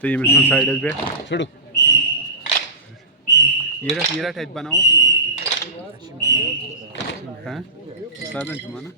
तो ये mission side पे छोड़ो ये रट है बनाओ हाँ साधन चुमाना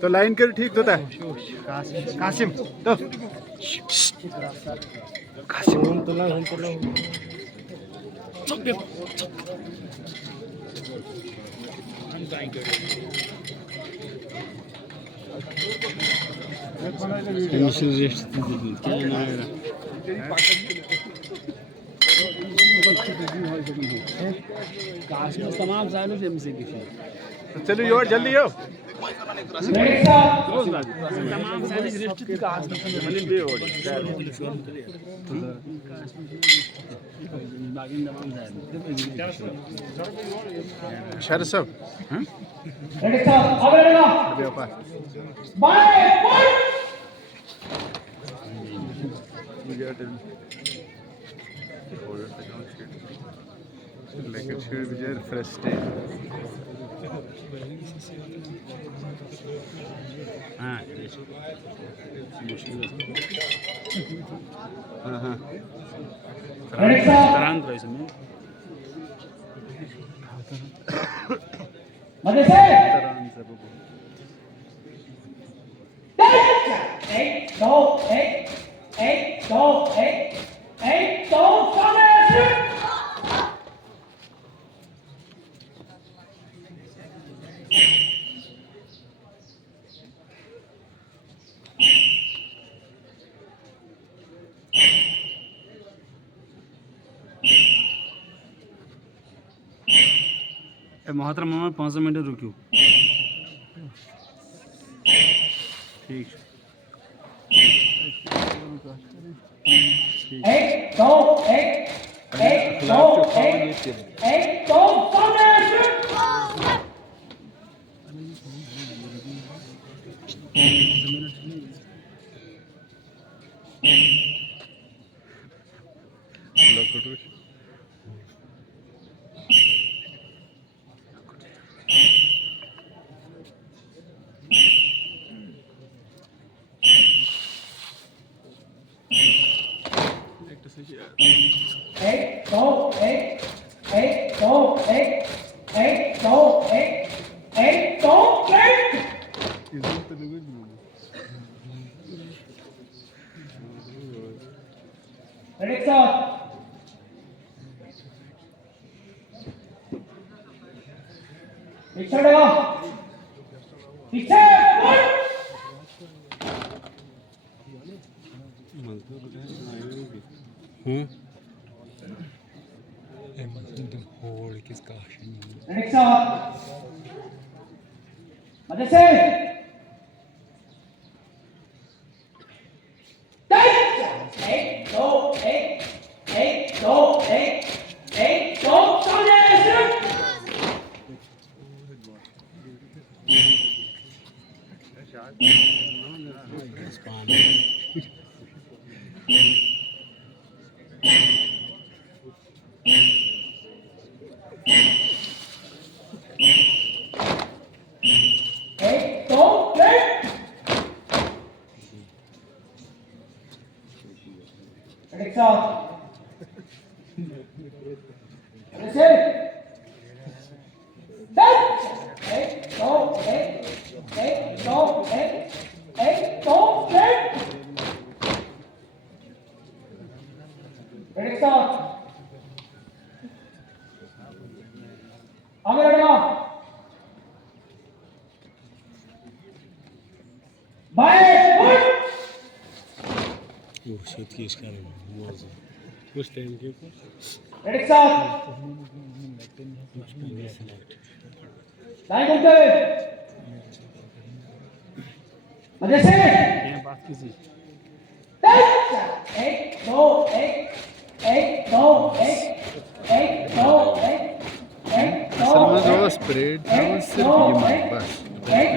तो लाइन कर ठीक होता है कासिम तो कासिम तमाम सालों से हमसे चलो यार जल्दी आओ तमाम सालों से रिश्ते का शरद साहब like it should be there first day मोहतरम मैं 5 मिनट रुकियो ठीक एक दो एक 1 2 1 1 2 1 1 2 1 1 2 1 Ready, start. पीछे हटो पीछे मदद से एक दो एक दो एक दो सामने एक दो एक साथ ऐसे एक दो एक दो एक दो एक साथ आगे बढ़ना बाएं Şey çıkarıyor. Muazzam. Göstereyim ki. एक साथ लाइन घूमते हुए मजे से बात कीजिए एक दो एक दो एक दो एक दो असल में स्प्रेड सिर्फ ये बस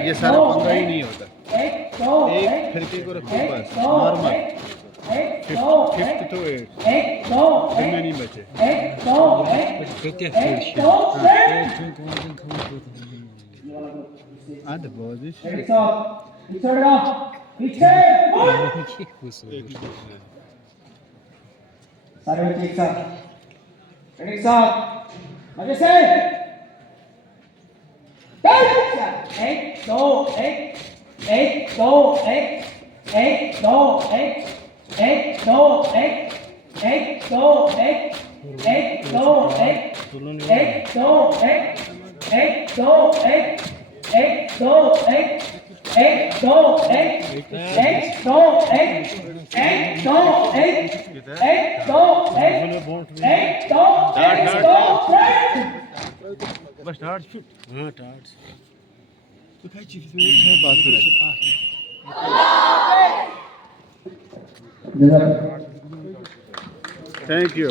ये सारा पंगा ही नहीं होता एक दो एक खिड़की को रखो बस नॉर्मल फिफ्थ टू एट एक दो में नहीं बचे एक दो एक दो आध बहुत एक साथ पीछे हटना पीछे सारे बच्चे एक साथ मजे से एक दो एक दो एक दो एक दो एक दो एक दो एक दो एक दो एक दो एक दो एक दो एक दो एक दो एक दो बस टार्च शूट हाँ टार्च तो काय चीज है बात करें थैंक यू